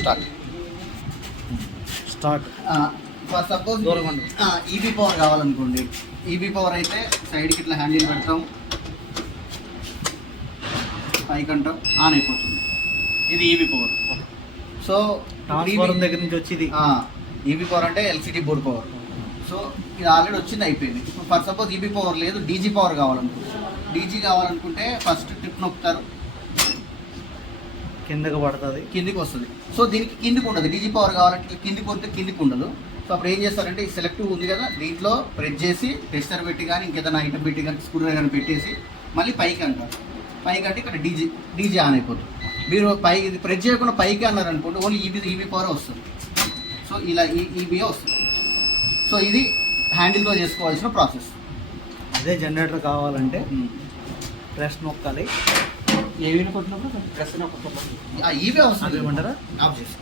Start. For suppose EB power కావాలనుకోండి. EB power అయితే సైడ్కి ఇట్లా హ్యాండిల్ పెడతాం, పైకి అంటాం, ఆన్ అయిపోతుంది. ఇది ఈబీ పవర్. సో ట్రాన్స్ఫార్మర్ దగ్గర నుంచి వచ్చేది ఈబీ పవర్ అంటే ఎల్సిడి బోర్డ్ పవర్. సో ఇది ఆల్రెడీ వచ్చింది, అయిపోయింది. ఫర్ సపోజ్ ఈబీ పవర్ లేదు, డీజీ పవర్ కావాలనుకుంటే, డీజీ కావాలనుకుంటే ఫస్ట్ ట్రిప్ నొక్కుతారు, కిందకి పడుతుంది, కిందికి వస్తుంది. సో దీనికి కిందికి ఉండదు. డీజీ పవర్ కావాలంటే కిందికి వస్తే కిందికి ఉండదు. సో అప్పుడు ఏం చేస్తారంటే ఈ సెలెక్టివ్ ఉంది కదా, దీంట్లో ప్రెస్ చేసి టెస్టర్ పెట్టి కానీ ఇంకేదైనా ఐటమ్ పెట్టి కానీ స్క్రూ డ్రైవర్ పెట్టేసి మళ్ళీ పైకి అంటారు. పైకి అంటే ఇక్కడ డీజీ ఆన్ అయిపోతుంది. మీరు ఇది ప్రెస్ చేయకుండా పైకి అన్నారు అనుకోండి, ఓన్లీ ఈబీ పవర్ వస్తుంది. సో ఇలా ఈబీఏ వస్తుంది. సో ఇది హ్యాండిల్తో చేసుకోవాల్సిన ప్రాసెస్. అదే జనరేటర్ కావాలంటే ప్రెస్ నొక్కాలి. ఏవి కొట్టినప్పుడు ప్రెస్ నొక్కకపోతే ఈబీ వస్తుంది. ఏమంటారా? ఆఫ్ చేసి